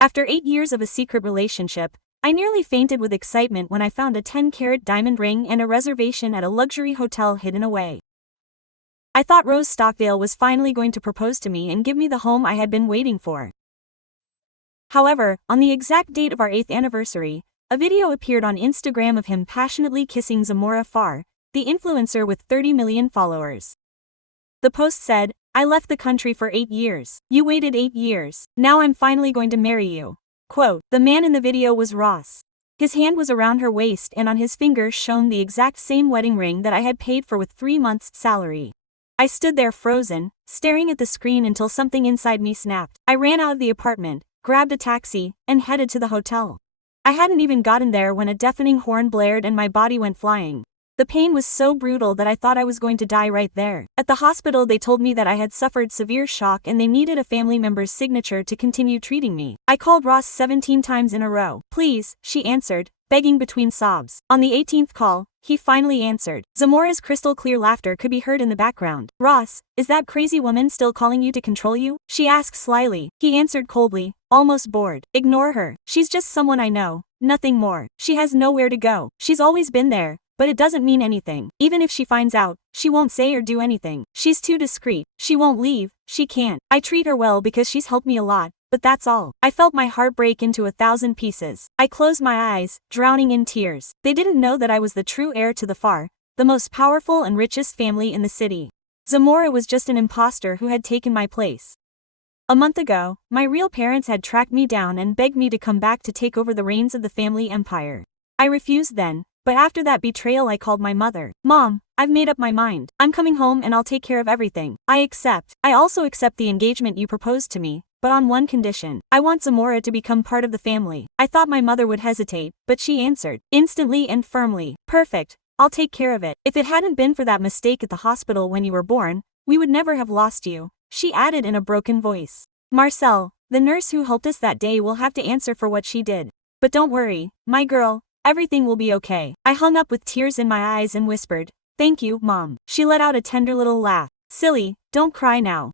After 8 years of a secret relationship, I nearly fainted with excitement when I found a 10-carat diamond ring and a reservation at a luxury hotel hidden away. I thought Rose Stockdale was finally going to propose to me and give me the home I had been waiting for. However, on the exact date of our 8th anniversary, a video appeared on Instagram of him passionately kissing Zamora Farr, the influencer with 30 million followers. The post said, "I left the country for 8 years. You waited 8 years. Now I'm finally going to marry you." Quote, the man in the video was Ross. His hand was around her waist and on his finger shone the exact same wedding ring that I had paid for with 3 months' salary. I stood there frozen, staring at the screen until something inside me snapped. I ran out of the apartment, grabbed a taxi, and headed to the hotel. I hadn't even gotten there when a deafening horn blared and my body went flying. The pain was so brutal that I thought I was going to die right there. At the hospital they told me that I had suffered severe shock and they needed a family member's signature to continue treating me. I called Ross 17 times in a row. "Please," she answered, begging between sobs. On the 18th call, he finally answered. Zamora's crystal clear laughter could be heard in the background. "Ross, is that crazy woman still calling you to control you?" she asked slyly. He answered coldly, almost bored. "Ignore her. She's just someone I know, nothing more. She has nowhere to go. She's always been there. But it doesn't mean anything. Even if she finds out, she won't say or do anything. She's too discreet. She won't leave. She can't. I treat her well because she's helped me a lot, but that's all." I felt my heart break into 1,000 pieces. I closed my eyes, drowning in tears. They didn't know that I was the true heir to the Farr, the most powerful and richest family in the city. Zamora was just an imposter who had taken my place. A month ago, my real parents had tracked me down and begged me to come back to take over the reins of the family empire. I refused then. But after that betrayal I called my mother. "Mom, I've made up my mind. I'm coming home and I'll take care of everything. I accept. I also accept the engagement you proposed to me, but on one condition. I want Zamora to become part of the family." I thought my mother would hesitate, but she answered, instantly and firmly, "Perfect, I'll take care of it. If it hadn't been for that mistake at the hospital when you were born, we would never have lost you," she added in a broken voice. "Marcel, the nurse who helped us that day will have to answer for what she did. But don't worry, my girl. Everything will be okay." I hung up with tears in my eyes and whispered, "Thank you, Mom." She let out a tender little laugh. "Silly, don't cry now.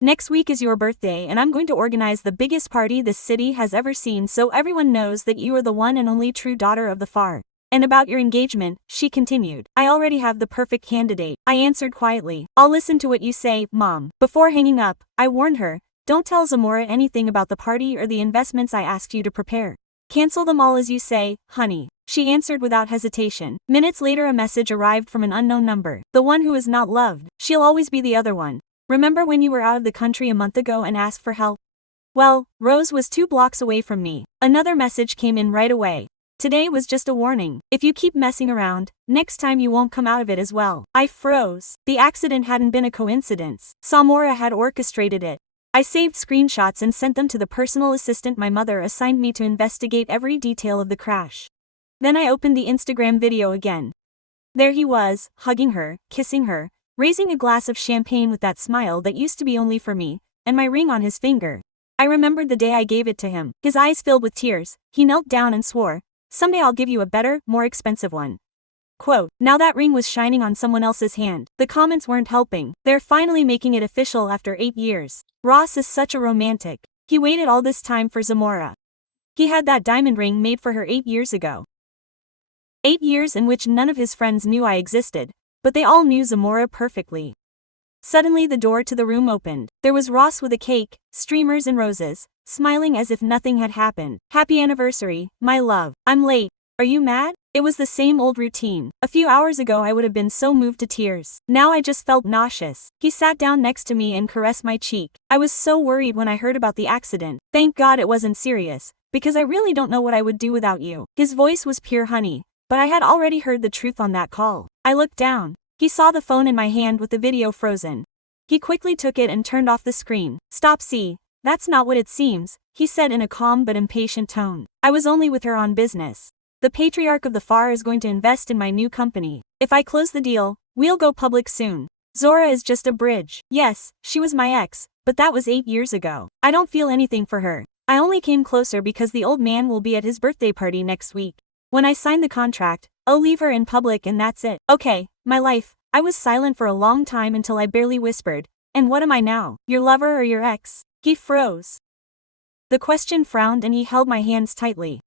Next week is your birthday and I'm going to organize the biggest party this city has ever seen so everyone knows that you are the one and only true daughter of the Farr. And about your engagement," she continued, "I already have the perfect candidate." I answered quietly, "I'll listen to what you say, Mom." Before hanging up, I warned her, "Don't tell Zamora anything about the party or the investments I asked you to prepare. Cancel them all as you say, honey." She answered without hesitation. Minutes later a message arrived from an unknown number. "The one who is not loved. She'll always be the other one. Remember when you were out of the country a month ago and asked for help? Well, Rose was 2 blocks away from me." Another message came in right away. "Today was just a warning. If you keep messing around, next time you won't come out of it as well." I froze. The accident hadn't been a coincidence. Zamora had orchestrated it. I saved screenshots and sent them to the personal assistant my mother assigned me to investigate every detail of the crash. Then I opened the Instagram video again. There he was, hugging her, kissing her, raising a glass of champagne with that smile that used to be only for me, and my ring on his finger. I remembered the day I gave it to him. His eyes filled with tears. He knelt down and swore, "Someday I'll give you a better, more expensive one." Quote, now that ring was shining on someone else's hand. The comments weren't helping. They're finally making it official after 8 years. Ross is such a romantic. He waited all this time for Zamora. He had that diamond ring made for her 8 years ago. 8 years in which none of his friends knew I existed, but they all knew Zamora perfectly. Suddenly the door to the room opened. There was Ross with a cake, streamers and roses, smiling as if nothing had happened. "Happy anniversary, my love. I'm late. Are you mad?" It was the same old routine. A few hours ago I would have been so moved to tears. Now I just felt nauseous. He sat down next to me and caressed my cheek. "I was so worried when I heard about the accident. Thank God it wasn't serious, because I really don't know what I would do without you." His voice was pure honey, but I had already heard the truth on that call. I looked down. He saw the phone in my hand with the video frozen. He quickly took it and turned off the screen. "Stop, see, that's not what it seems," he said in a calm but impatient tone. "I was only with her on business. The patriarch of the Farr is going to invest in my new company. If I close the deal, we'll go public soon. Zora is just a bridge. Yes, she was my ex, but that was 8 years ago. I don't feel anything for her. I only came closer because the old man will be at his birthday party next week. When I sign the contract, I'll leave her in public and that's it." Okay, my life. I was silent for a long time until I barely whispered, "And what am I now? Your lover or your ex?" He froze. The question frowned and he held my hands tightly.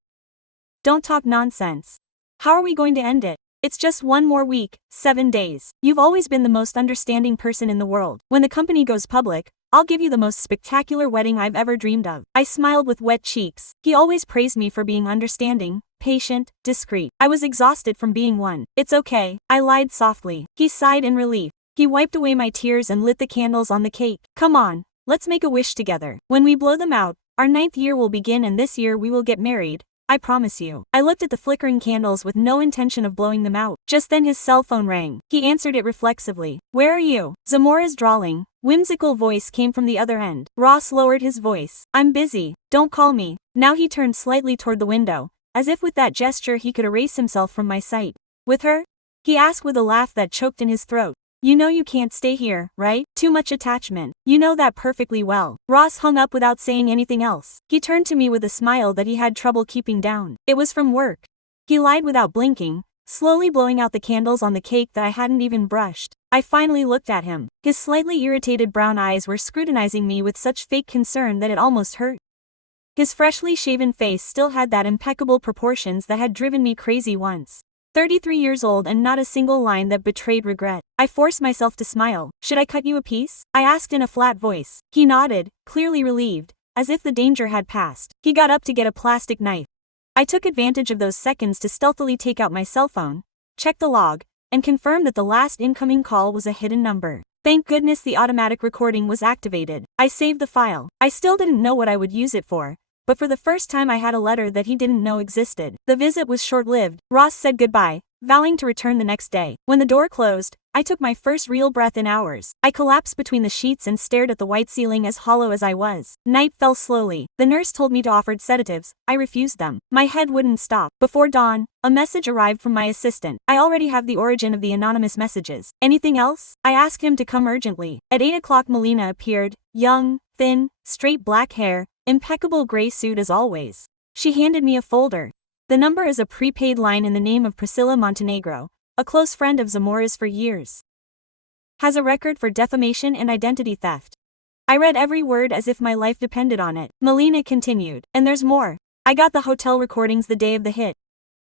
Don't talk nonsense. How are we going to end it? It's just one more week, 7 days. You've always been the most understanding person in the world. When the company goes public, I'll give you the most spectacular wedding I've ever dreamed of. I smiled with wet cheeks. He always praised me for being understanding, patient, discreet. I was exhausted from being one. It's okay, I lied softly. He sighed in relief. He wiped away my tears and lit the candles on the cake. Come on, let's make a wish together. When we blow them out, our 9th year will begin and this year we will get married. I promise you. I looked at the flickering candles with no intention of blowing them out. Just then his cell phone rang. He answered it reflexively. Where are you? Zamora's drawling, whimsical voice came from the other end. Ross lowered his voice. I'm busy. Don't call me. Now he turned slightly toward the window, as if with that gesture he could erase himself from my sight. With her? He asked with a laugh that choked in his throat. You know you can't stay here, right? Too much attachment. You know that perfectly well. Ross hung up without saying anything else. He turned to me with a smile that he had trouble keeping down. It was from work. He lied without blinking, slowly blowing out the candles on the cake that I hadn't even brushed. I finally looked at him. His slightly irritated brown eyes were scrutinizing me with such fake concern that it almost hurt. His freshly shaven face still had that impeccable proportions that had driven me crazy once. 33 years old and not a single line that betrayed regret. I forced myself to smile. Should I cut you a piece? I asked in a flat voice. He nodded, clearly relieved, as if the danger had passed. He got up to get a plastic knife. I took advantage of those seconds to stealthily take out my cell phone, check the log, and confirm that the last incoming call was a hidden number. Thank goodness the automatic recording was activated. I saved the file. I still didn't know what I would use it for, but for the first time I had a letter that he didn't know existed. The visit was short-lived. Ross said goodbye, vowing to return the next day. When the door closed, I took my first real breath in hours. I collapsed between the sheets and stared at the white ceiling as hollow as I was. Night fell slowly. The nurse told me to offer sedatives. I refused them. My head wouldn't stop. Before dawn, a message arrived from my assistant. I already have the origin of the anonymous messages. Anything else? I asked him to come urgently. At 8 o'clock Melina appeared, young, thin, straight black hair, impeccable gray suit as always. She handed me a folder. The number is a prepaid line in the name of Priscilla Montenegro, a close friend of Zamora's for years. Has a record for defamation and identity theft. I read every word as if my life depended on it. Melina continued. And there's more. I got the hotel recordings the day of the hit.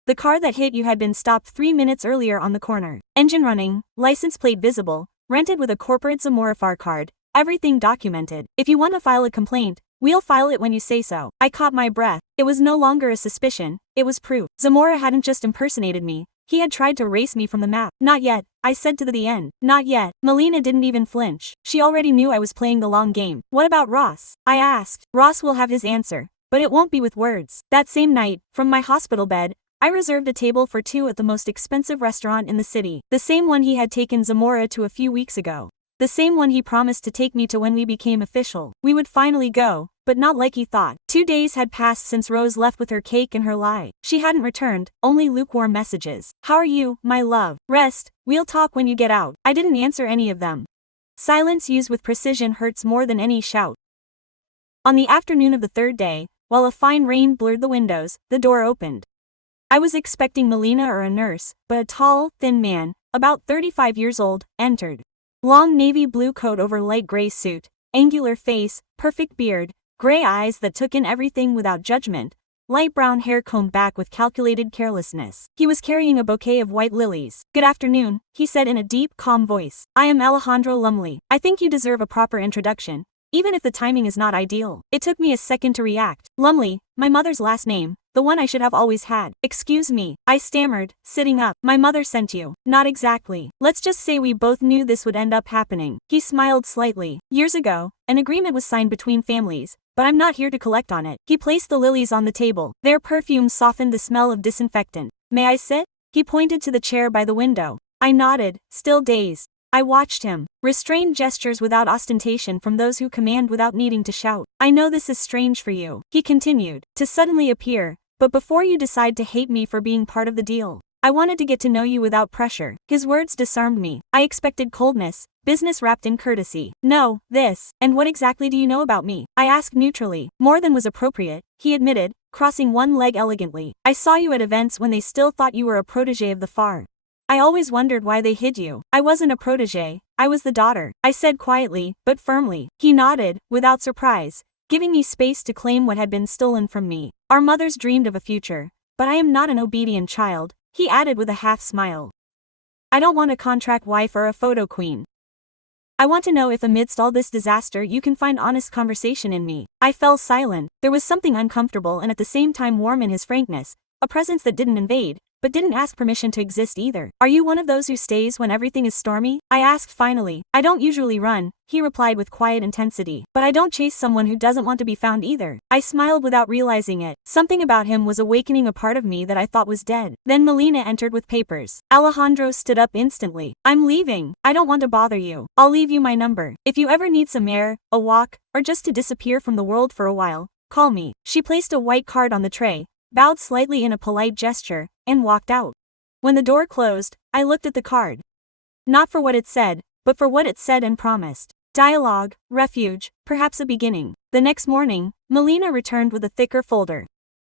The car that hit you had been stopped 3 minutes earlier on the corner. Engine running, license plate visible, rented with a corporate Zamora FAR card, everything documented. If you want to file a complaint, we'll file it when you say so. I caught my breath. It was no longer a suspicion, it was proof. Zamora hadn't just impersonated me, he had tried to erase me from the map. Not yet, I said to the end. Not yet. Melina didn't even flinch. She already knew I was playing the long game. What about Ross? I asked. Ross will have his answer, but it won't be with words. That same night, from my hospital bed, I reserved a table for 2 at the most expensive restaurant in the city. The same one he had taken Zamora to a few weeks ago. The same one he promised to take me to when we became official. We would finally go, but not like he thought. 2 days had passed since Rose left with her cake and her lie. She hadn't returned, only lukewarm messages. How are you, my love? Rest, we'll talk when you get out. I didn't answer any of them. Silence used with precision hurts more than any shout. On the afternoon of the 3rd day, while a fine rain blurred the windows, the door opened. I was expecting Melina or a nurse, but a tall, thin man, about 35 years old, entered. Long navy blue coat over light gray suit, angular face, perfect beard, gray eyes that took in everything without judgment, light brown hair combed back with calculated carelessness. He was carrying a bouquet of white lilies. Good afternoon, he said in a deep, calm voice. I am Alejandro Lumley. I think you deserve a proper introduction, even if the timing is not ideal. It took me a second to react. Lumley, my mother's last name, the one I should have always had. Excuse me, I stammered, sitting up. My mother sent you. Not exactly. Let's just say we both knew this would end up happening. He smiled slightly. Years ago, an agreement was signed between families, but I'm not here to collect on it. He placed the lilies on the table. Their perfume softened the smell of disinfectant. May I sit? He pointed to the chair by the window. I nodded, still dazed. I watched him. Restrained gestures without ostentation from those who command without needing to shout. I know this is strange for you, he continued, to suddenly appear, but before you decide to hate me for being part of the deal, I wanted to get to know you without pressure. His words disarmed me. I expected coldness, business wrapped in courtesy. No, this. And what exactly do you know about me? I asked neutrally. More than was appropriate, he admitted, crossing one leg elegantly. I saw you at events when they still thought you were a protege of the FAR. I always wondered why they hid you. I wasn't a protege, I was the daughter, I said quietly, but firmly. He nodded, without surprise, giving me space to claim what had been stolen from me. Our mothers dreamed of a future, but I am not an obedient child, he added with a half-smile. I don't want a contract wife or a photo queen. I want to know if amidst all this disaster you can find honest conversation in me. I fell silent. There was something uncomfortable and at the same time warm in his frankness, a presence that didn't invade, but didn't ask permission to exist either. Are you one of those who stays when everything is stormy? I asked finally. I don't usually run, he replied with quiet intensity. But I don't chase someone who doesn't want to be found either. I smiled without realizing it. Something about him was awakening a part of me that I thought was dead. Then Melina entered with papers. Alejandro stood up instantly. I'm leaving. I don't want to bother you. I'll leave you my number. If you ever need some air, a walk, or just to disappear from the world for a while, call me. She placed a white card on the tray, bowed slightly in a polite gesture, and walked out. When the door closed, I looked at the card. Not for what it said, but for what it said and promised. Dialogue, refuge, perhaps a beginning. The next morning, Melina returned with a thicker folder.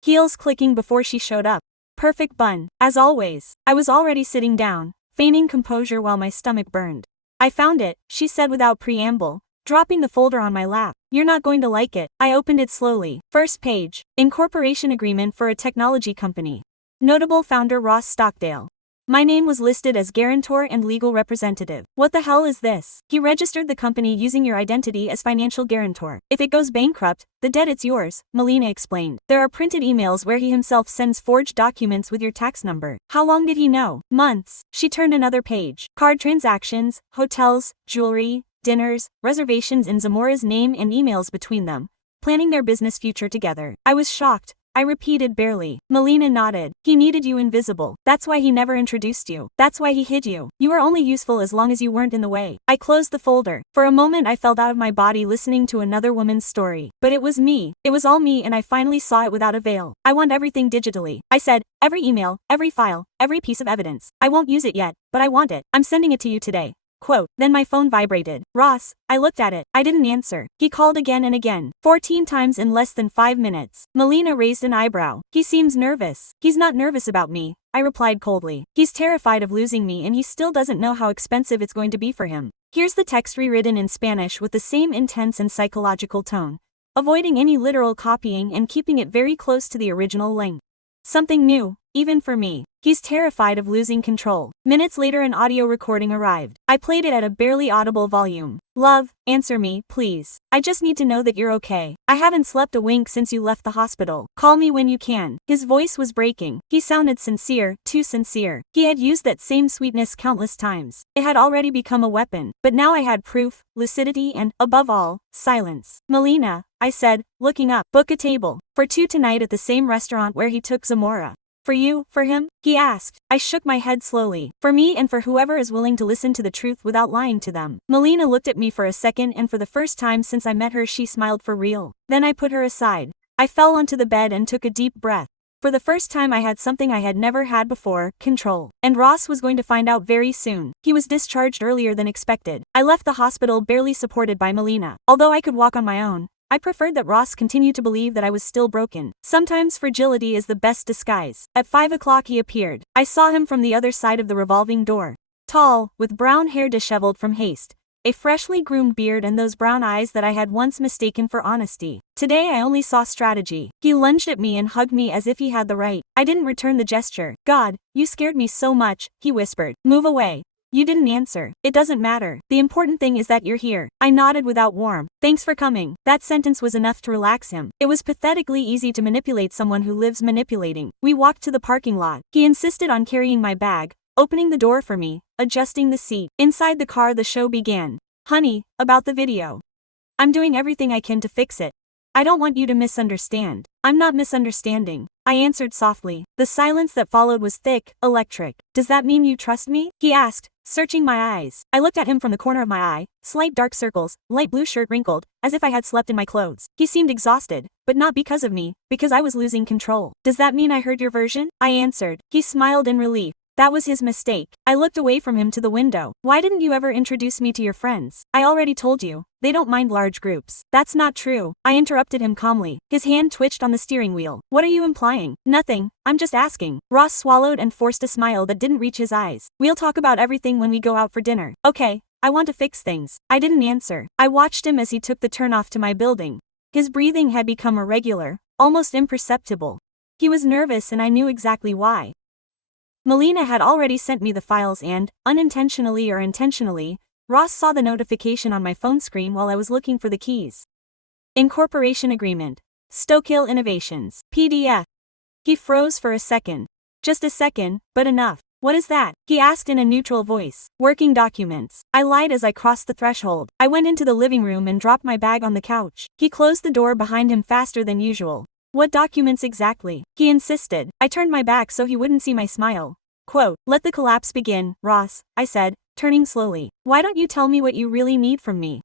Heels clicking before she showed up. Perfect bun. As always, I was already sitting down, feigning composure while my stomach burned. I found it, she said without preamble, dropping the folder on my lap. You're not going to like it. I opened it slowly. First page. Incorporation agreement for a technology company. Notable founder Ross Stockdale. My name was listed as guarantor and legal representative. What the hell is this? He registered the company using your identity as financial guarantor. If it goes bankrupt, the debt it's yours, Melina explained. There are printed emails where he himself sends forged documents with your tax number. How long did he know? Months. She turned another page. Card transactions, hotels, jewelry, dinners, reservations in Zamora's name and emails between them, planning their business future together. I was shocked. I repeated barely. Melina nodded. He needed you invisible. That's why he never introduced you. That's why he hid you. You were only useful as long as you weren't in the way. I closed the folder. For a moment I felt out of my body listening to another woman's story. But it was me. It was all me and I finally saw it without a veil. I want everything digitally. I said, every email, every file, every piece of evidence. I won't use it yet, but I want it. I'm sending it to you today. Quote. Then my phone vibrated. Ross. I looked at it. I didn't answer. He called again and again. 14 times in less than 5 minutes. Melina raised an eyebrow. He seems nervous. He's not nervous about me, I replied coldly. He's terrified of losing me and he still doesn't know how expensive it's going to be for him. Here's the text rewritten in Spanish with the same intense and psychological tone, avoiding any literal copying and keeping it very close to the original length. Something new, even for me. He's terrified of losing control. Minutes later an audio recording arrived. I played it at a barely audible volume. Love, answer me, please. I just need to know that you're okay. I haven't slept a wink since you left the hospital. Call me when you can. His voice was breaking. He sounded sincere, too sincere. He had used that same sweetness countless times. It had already become a weapon. But now I had proof, lucidity and, above all, silence. Melina, I said, looking up. Book a table. For 2 tonight at the same restaurant where he took Zamora. For you, for him? He asked. I shook my head slowly. For me and for whoever is willing to listen to the truth without lying to them. Melina looked at me for a second and for the first time since I met her she smiled for real. Then I put her aside. I fell onto the bed and took a deep breath. For the first time I had something I had never had before, control. And Ross was going to find out very soon. He was discharged earlier than expected. I left the hospital barely supported by Melina. Although I could walk on my own, I preferred that Ross continue to believe that I was still broken. Sometimes fragility is the best disguise. At 5 o'clock he appeared. I saw him from the other side of the revolving door. Tall, with brown hair disheveled from haste, a freshly groomed beard and those brown eyes that I had once mistaken for honesty. Today I only saw strategy. He lunged at me and hugged me as if he had the right. I didn't return the gesture. God, you scared me so much, he whispered. Move away. You didn't answer. It doesn't matter. The important thing is that you're here. I nodded without warmth. Thanks for coming. That sentence was enough to relax him. It was pathetically easy to manipulate someone who lives manipulating. We walked to the parking lot. He insisted on carrying my bag, opening the door for me, adjusting the seat. Inside the car the show began. Honey, about the video. I'm doing everything I can to fix it. I don't want you to misunderstand. I'm not misunderstanding, I answered softly. The silence that followed was thick, electric. Does that mean you trust me? He asked, searching my eyes. I looked at him from the corner of my eye, slight dark circles, light blue shirt wrinkled, as if I had slept in my clothes. He seemed exhausted, but not because of me, because I was losing control. Does that mean I heard your version? I answered. He smiled in relief. That was his mistake. I looked away from him to the window. Why didn't you ever introduce me to your friends? I already told you. They don't mind large groups. That's not true. I interrupted him calmly. His hand twitched on the steering wheel. What are you implying? Nothing. I'm just asking. Ross swallowed and forced a smile that didn't reach his eyes. We'll talk about everything when we go out for dinner. Okay. I want to fix things. I didn't answer. I watched him as he took the turnoff to my building. His breathing had become irregular, almost imperceptible. He was nervous and I knew exactly why. Melina had already sent me the files and, unintentionally or intentionally, Ross saw the notification on my phone screen while I was looking for the keys. Incorporation Agreement. Stokill Innovations. PDF. He froze for a second. Just a second, but enough. What is that? He asked in a neutral voice. Working documents. I lied as I crossed the threshold. I went into the living room and dropped my bag on the couch. He closed the door behind him faster than usual. What documents exactly? He insisted. I turned my back so he wouldn't see my smile. Quote, let the collapse begin, Ross, I said, turning slowly. Why don't you tell me what you really need from me?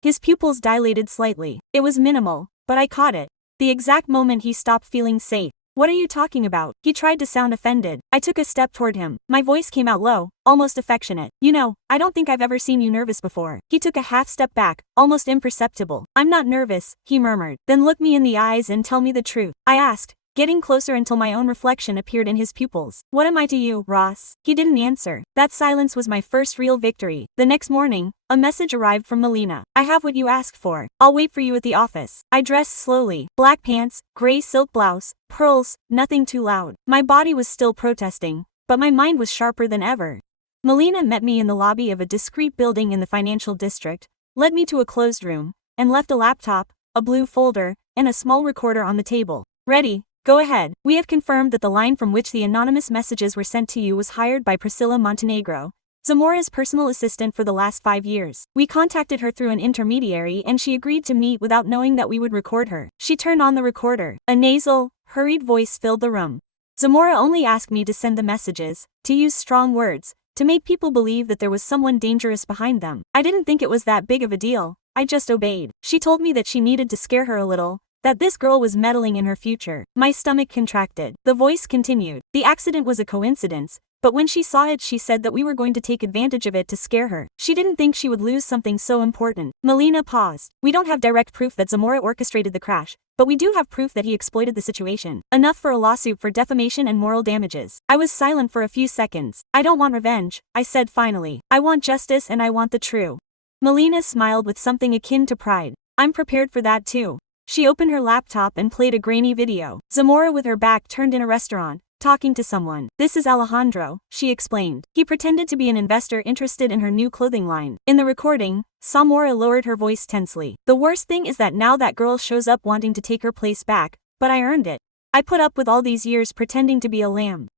His pupils dilated slightly. It was minimal, but I caught it. The exact moment he stopped feeling safe. What are you talking about? He tried to sound offended. I took a step toward him. My voice came out low, almost affectionate. You know, I don't think I've ever seen you nervous before. He took a half step back, almost imperceptible. I'm not nervous, he murmured. Then look me in the eyes and tell me the truth, I asked, getting closer until my own reflection appeared in his pupils. What am I to you, Ross? He didn't answer. That silence was my first real victory. The next morning, a message arrived from Melina. I have what you asked for. I'll wait for you at the office. I dressed slowly. Black pants, gray silk blouse, pearls, nothing too loud. My body was still protesting, but my mind was sharper than ever. Melina met me in the lobby of a discreet building in the financial district, led me to a closed room, and left a laptop, a blue folder, and a small recorder on the table. Ready? Go ahead. We have confirmed that the line from which the anonymous messages were sent to you was hired by Priscilla Montenegro, Zamora's personal assistant for the last 5 years. We contacted her through an intermediary and she agreed to meet without knowing that we would record her. She turned on the recorder. A nasal, hurried voice filled the room. Zamora only asked me to send the messages, to use strong words, to make people believe that there was someone dangerous behind them. I didn't think it was that big of a deal. I just obeyed. She told me that she needed to scare her a little, that this girl was meddling in her future. My stomach contracted. The voice continued. The accident was a coincidence, but when she saw it she said that we were going to take advantage of it to scare her. She didn't think she would lose something so important. Melina paused. We don't have direct proof that Zamora orchestrated the crash, but we do have proof that he exploited the situation. Enough for a lawsuit for defamation and moral damages. I was silent for a few seconds. I don't want revenge, I said finally. I want justice and I want the true. Melina smiled with something akin to pride. I'm prepared for that too. She opened her laptop and played a grainy video. Zamora with her back turned in a restaurant, talking to someone. This is Alejandro, she explained. He pretended to be an investor interested in her new clothing line. In the recording, Zamora lowered her voice tensely. The worst thing is that now that girl shows up wanting to take her place back, but I earned it. I put up with all these years pretending to be a lamb.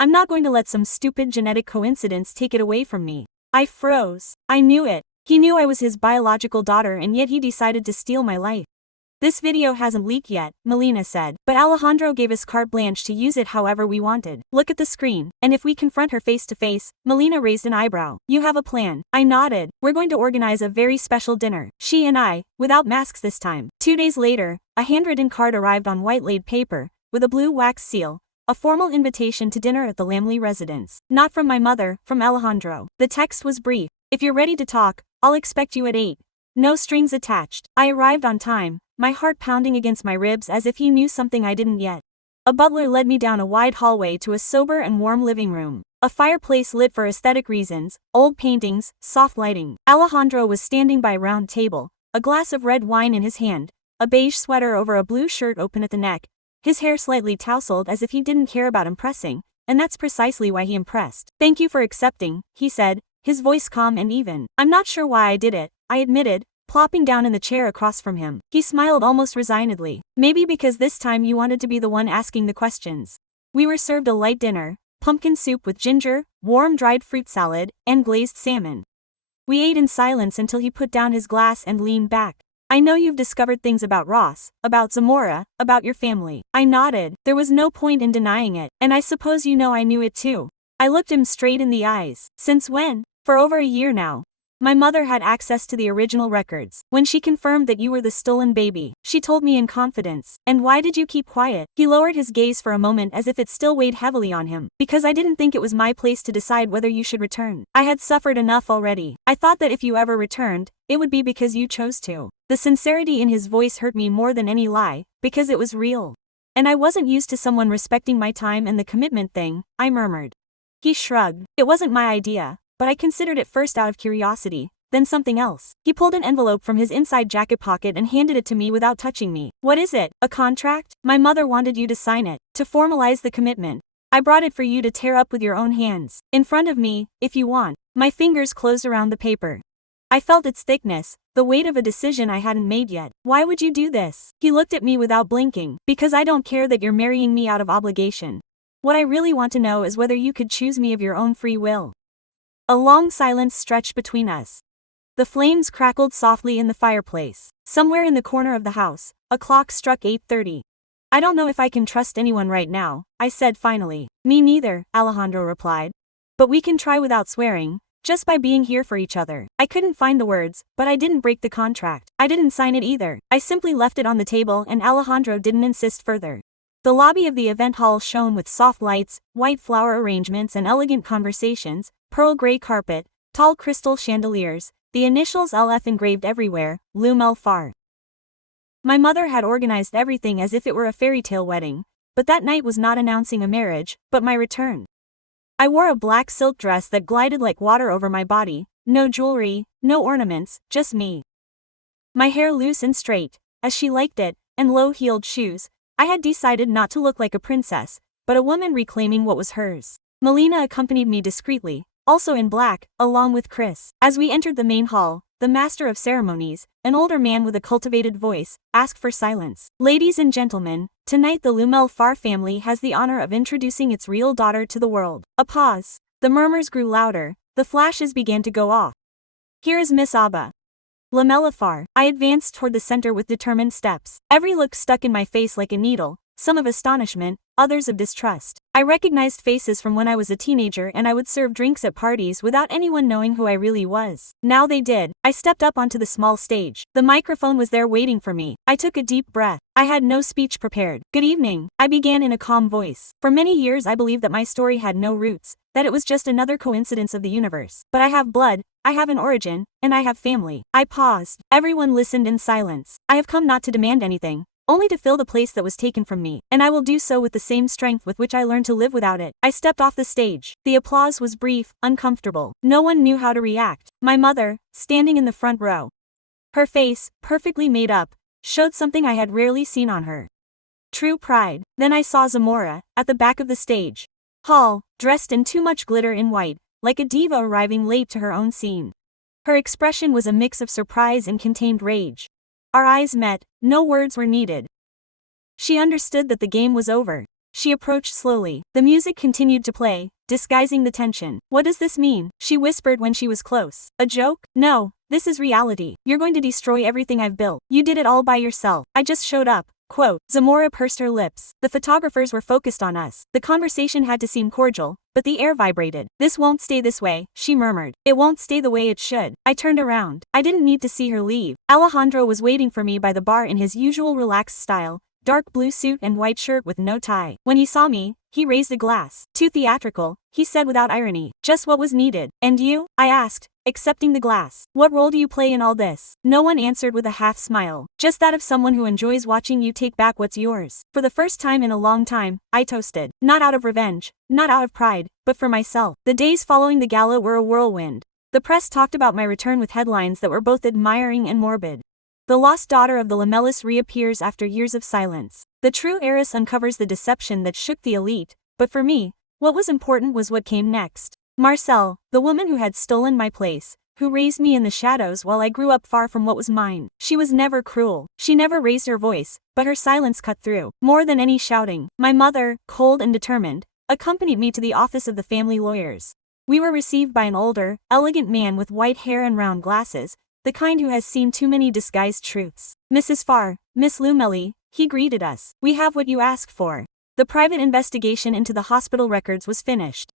I'm not going to let some stupid genetic coincidence take it away from me. I froze. I knew it. He knew I was his biological daughter and yet he decided to steal my life. This video hasn't leaked yet, Melina said, but Alejandro gave us carte blanche to use it however we wanted. Look at the screen, and if we confront her face to face, Melina raised an eyebrow. You have a plan. I nodded. We're going to organize a very special dinner. She and I, without masks this time. 2 days later, a handwritten card arrived on white-laid paper, with a blue wax seal, a formal invitation to dinner at the Lamley residence. Not from my mother, from Alejandro. The text was brief. If you're ready to talk, I'll expect you at 8. No strings attached. I arrived on time, my heart pounding against my ribs as if he knew something I didn't yet. A butler led me down a wide hallway to a sober and warm living room. A fireplace lit for aesthetic reasons, old paintings, soft lighting. Alejandro was standing by a round table, a glass of red wine in his hand, a beige sweater over a blue shirt open at the neck, his hair slightly tousled as if he didn't care about impressing, and that's precisely why he impressed. Thank you for accepting, he said, his voice calm and even. I'm not sure why I did it, I admitted, plopping down in the chair across from him. He smiled almost resignedly. Maybe because this time you wanted to be the one asking the questions. We were served a light dinner, pumpkin soup with ginger, warm dried fruit salad, and glazed salmon. We ate in silence until he put down his glass and leaned back. I know you've discovered things about Ross, about Zamora, about your family. I nodded. There was no point in denying it, and I suppose you know I knew it too. I looked him straight in the eyes. Since when? For over a year now. My mother had access to the original records. When she confirmed that you were the stolen baby, she told me in confidence. And why did you keep quiet? He lowered his gaze for a moment as if it still weighed heavily on him. Because I didn't think it was my place to decide whether you should return. I had suffered enough already. I thought that if you ever returned, it would be because you chose to. The sincerity in his voice hurt me more than any lie, because it was real. And I wasn't used to someone respecting my time and the commitment thing, I murmured. He shrugged. It wasn't my idea. But I considered it first out of curiosity, then something else. He pulled an envelope from his inside jacket pocket and handed it to me without touching me. What is it? A contract? My mother wanted you to sign it, to formalize the commitment. I brought it for you to tear up with your own hands. In front of me, if you want. My fingers closed around the paper. I felt its thickness, the weight of a decision I hadn't made yet. Why would you do this? He looked at me without blinking. Because I don't care that you're marrying me out of obligation. What I really want to know is whether you could choose me of your own free will. A long silence stretched between us. The flames crackled softly in the fireplace. Somewhere in the corner of the house, a clock struck 8:30. I don't know if I can trust anyone right now, I said finally. Me neither, Alejandro replied. But we can try without swearing, just by being here for each other. I couldn't find the words, but I didn't break the contract. I didn't sign it either. I simply left it on the table and Alejandro didn't insist further. The lobby of the event hall shone with soft lights, white flower arrangements and elegant conversations, pearl gray carpet, tall crystal chandeliers, the initials LF engraved everywhere, Lumel Far. My mother had organized everything as if it were a fairy tale wedding, but that night was not announcing a marriage, but my return. I wore a black silk dress that glided like water over my body, no jewelry, no ornaments, just me. My hair loose and straight, as she liked it, and low-heeled shoes. I had decided not to look like a princess, but a woman reclaiming what was hers. Melina accompanied me discreetly, also in black, along with Chris. As we entered the main hall, the master of ceremonies, an older man with a cultivated voice, asked for silence. Ladies and gentlemen, tonight the Lumel Far family has the honor of introducing its real daughter to the world. A pause. The murmurs grew louder, the flashes began to go off. Here is Miss Abba. Lamela Far. I advanced toward the center with determined steps. Every look stuck in my face like a needle, some of astonishment, others of distrust. I recognized faces from when I was a teenager and I would serve drinks at parties without anyone knowing who I really was. Now they did. I stepped up onto the small stage. The microphone was there waiting for me. I took a deep breath. I had no speech prepared. Good evening, I began in a calm voice. For many years I believed that my story had no roots, that it was just another coincidence of the universe. But I have blood, I have an origin, and I have family. I paused. Everyone listened in silence. I have come not to demand anything, only to fill the place that was taken from me, and I will do so with the same strength with which I learned to live without it. I stepped off the stage. The applause was brief, uncomfortable. No one knew how to react. My mother, standing in the front row. Her face, perfectly made up, showed something I had rarely seen on her. True pride. Then I saw Zamora, at the back of the stage. Hall, dressed in too much glitter in white, like a diva arriving late to her own scene. Her expression was a mix of surprise and contained rage. Our eyes met, no words were needed. She understood that the game was over. She approached slowly. The music continued to play, disguising the tension. What does this mean? She whispered when she was close. A joke? No, this is reality. You're going to destroy everything I've built. You did it all by yourself. I just showed up. Quote. Zamora pursed her lips. The photographers were focused on us. The conversation had to seem cordial, but the air vibrated. This won't stay this way, she murmured. It won't stay the way it should. I turned around. I didn't need to see her leave. Alejandro was waiting for me by the bar in his usual relaxed style, dark blue suit and white shirt with no tie. When he saw me, he raised a glass. Too theatrical, he said without irony. Just what was needed. And you? I asked, accepting the glass. What role do you play in all this? No one answered with a half smile. Just that of someone who enjoys watching you take back what's yours. For the first time in a long time, I toasted. Not out of revenge, not out of pride, but for myself. The days following the gala were a whirlwind. The press talked about my return with headlines that were both admiring and morbid. The lost daughter of the Lamellas reappears after years of silence. The true heiress uncovers the deception that shook the elite, but for me, what was important was what came next. Marcel, the woman who had stolen my place, who raised me in the shadows while I grew up far from what was mine. She was never cruel. She never raised her voice, but her silence cut through. More than any shouting, my mother, cold and determined, accompanied me to the office of the family lawyers. We were received by an older, elegant man with white hair and round glasses, the kind who has seen too many disguised truths. Mrs. Farr, Miss Lumeli, he greeted us. We have what you asked for. The private investigation into the hospital records was finished.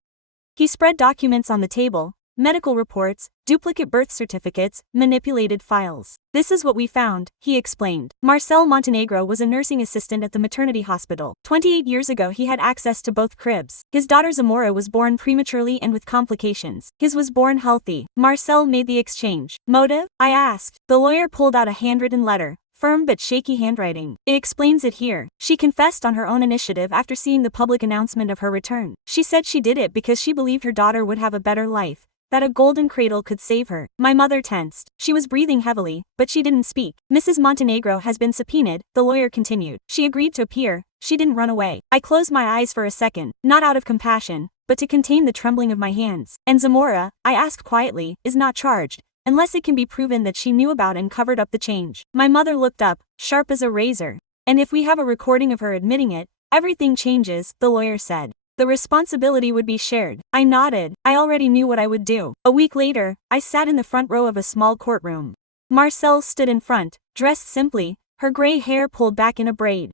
He spread documents on the table, medical reports, duplicate birth certificates, manipulated files. This is what we found, he explained. Marcel Montenegro was a nursing assistant at the maternity hospital. 28 years ago he had access to both cribs. His daughter Zamora was born prematurely and with complications. His was born healthy. Marcel made the exchange. Motive? I asked. The lawyer pulled out a handwritten letter. Firm but shaky handwriting. It explains it here. She confessed on her own initiative after seeing the public announcement of her return. She said she did it because she believed her daughter would have a better life, that a golden cradle could save her. My mother tensed. She was breathing heavily, but she didn't speak. Mrs. Montenegro has been subpoenaed, the lawyer continued. She agreed to appear. She didn't run away. I closed my eyes for a second, not out of compassion, but to contain the trembling of my hands. And Zamora, I asked quietly, is not charged, unless it can be proven that she knew about and covered up the change. My mother looked up, sharp as a razor. And if we have a recording of her admitting it, everything changes, the lawyer said. The responsibility would be shared. I nodded. I already knew what I would do. A week later, I sat in the front row of a small courtroom. Marcelle stood in front, dressed simply, her gray hair pulled back in a braid.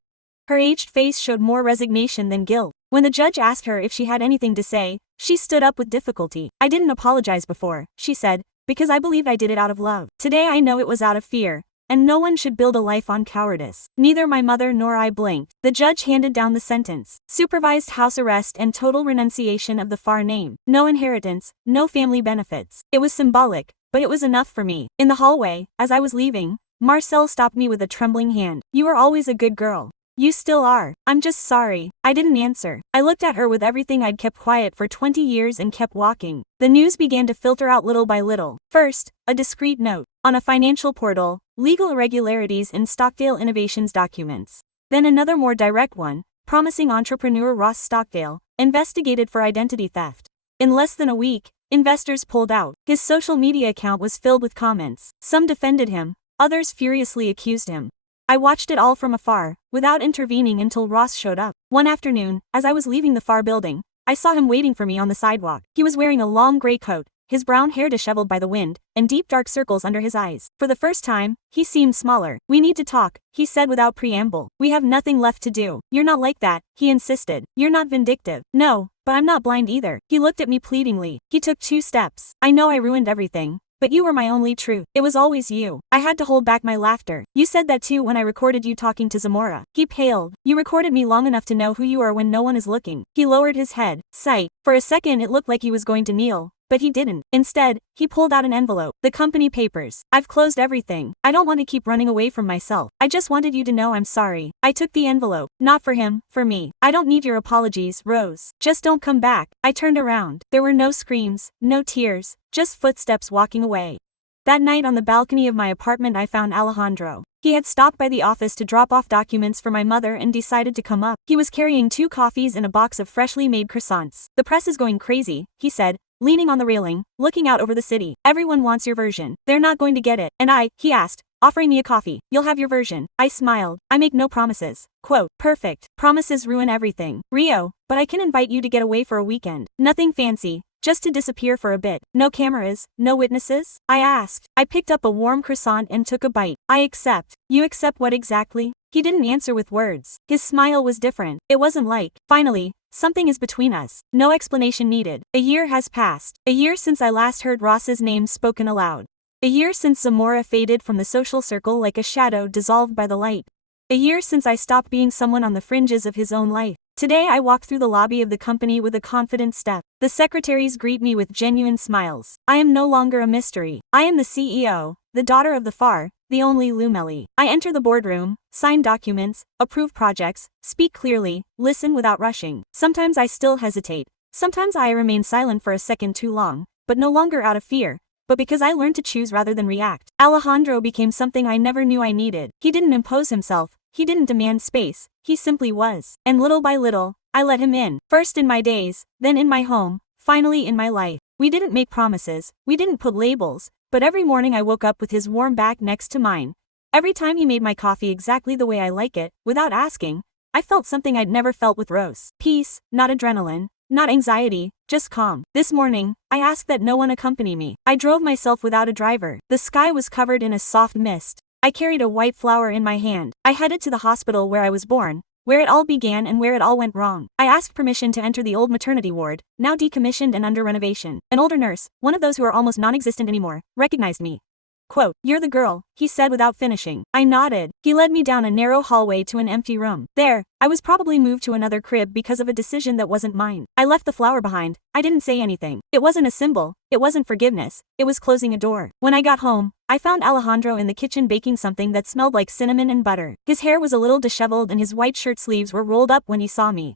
Her aged face showed more resignation than guilt. When the judge asked her if she had anything to say, she stood up with difficulty. I didn't apologize before, she said, because I believed I did it out of love. Today I know it was out of fear. And no one should build a life on cowardice. Neither my mother nor I blinked. The judge handed down the sentence. Supervised house arrest and total renunciation of the Farr name. No inheritance, no family benefits. It was symbolic, but it was enough for me. In the hallway, as I was leaving, Marcelle stopped me with a trembling hand. You were always a good girl. You still are. I'm just sorry. I didn't answer. I looked at her with everything I'd kept quiet for 20 years and kept walking. The news began to filter out little by little. First, a discreet note on a financial portal, legal irregularities in Stockdale Innovations documents. Then another more direct one, promising entrepreneur Ross Stockdale, investigated for identity theft. In less than a week, investors pulled out. His social media account was filled with comments. Some defended him, others furiously accused him. I watched it all from afar, without intervening until Ross showed up. One afternoon, as I was leaving the Farr building, I saw him waiting for me on the sidewalk. He was wearing a long gray coat, his brown hair disheveled by the wind, and deep dark circles under his eyes. For the first time, he seemed smaller. We need to talk, he said without preamble. We have nothing left to do. You're not like that, he insisted. You're not vindictive. No, but I'm not blind either. He looked at me pleadingly. He took 2 steps. I know I ruined everything. But you were my only truth. It was always you. I had to hold back my laughter. You said that too when I recorded you talking to Zamora. He paled. You recorded me long enough to know who you are when no one is looking. He lowered his head. Sight. For a second it looked like he was going to kneel. But he didn't. Instead, he pulled out an envelope. The company papers. I've closed everything. I don't want to keep running away from myself. I just wanted you to know I'm sorry. I took the envelope. Not for him, for me. I don't need your apologies, Rose. Just don't come back. I turned around. There were no screams, no tears, just footsteps walking away. That night on the balcony of my apartment I found Alejandro. He had stopped by the office to drop off documents for my mother and decided to come up. He was carrying 2 coffees and a box of freshly made croissants. The press is going crazy, he said, leaning on the railing, looking out over the city. Everyone wants your version. They're not going to get it. And he asked, offering me a coffee. You'll have your version. I smiled. I make no promises. Quote, perfect. Promises ruin everything. Rio, but I can invite you to get away for a weekend. Nothing fancy. Just to disappear for a bit. No cameras, no witnesses? I asked. I picked up a warm croissant and took a bite. I accept. You accept what exactly? He didn't answer with words. His smile was different. It wasn't like, finally, something is between us. No explanation needed. A year has passed. A year since I last heard Ross's name spoken aloud. A year since Zamora faded from the social circle like a shadow dissolved by the light. A year since I stopped being someone on the fringes of his own life. Today I walk through the lobby of the company with a confident step. The secretaries greet me with genuine smiles. I am no longer a mystery. I am the CEO, the daughter of the Farr, the only Lumeli. I enter the boardroom, sign documents, approve projects, speak clearly, listen without rushing. Sometimes I still hesitate. Sometimes I remain silent for a second too long, but no longer out of fear, but because I learned to choose rather than react. Alejandro became something I never knew I needed. He didn't impose himself. He didn't demand space, he simply was. And little by little, I let him in. First in my days, then in my home, finally in my life. We didn't make promises, we didn't put labels, but every morning I woke up with his warm back next to mine. Every time he made my coffee exactly the way I like it, without asking, I felt something I'd never felt with Rose. Peace, not adrenaline, not anxiety, just calm. This morning, I asked that no one accompany me. I drove myself without a driver. The sky was covered in a soft mist. I carried a white flower in my hand. I headed to the hospital where I was born, where it all began and where it all went wrong. I asked permission to enter the old maternity ward, now decommissioned and under renovation. An older nurse, one of those who are almost non-existent anymore, recognized me. Quote, "You're the girl," he said without finishing. I nodded. He led me down a narrow hallway to an empty room. There, I was probably moved to another crib because of a decision that wasn't mine. I left the flower behind. I didn't say anything. It wasn't a symbol. It wasn't forgiveness. It was closing a door. When I got home, I found Alejandro in the kitchen baking something that smelled like cinnamon and butter. His hair was a little disheveled and his white shirt sleeves were rolled up when he saw me.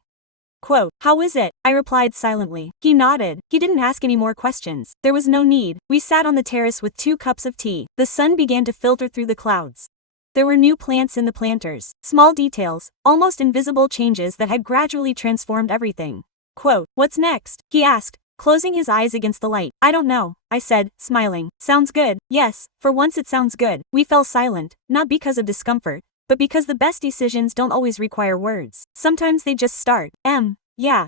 Quote, "How is it?" I replied silently. He nodded. He didn't ask any more questions. There was no need. We sat on the terrace with 2 cups of tea. The sun began to filter through the clouds. There were new plants in the planters. Small details, almost invisible changes that had gradually transformed everything. Quote, "What's next?" he asked, closing his eyes against the light. "I don't know," I said, smiling. "Sounds good." Yes, for once it sounds good. We fell silent, not because of discomfort, but because the best decisions don't always require words. Sometimes they just start. Yeah,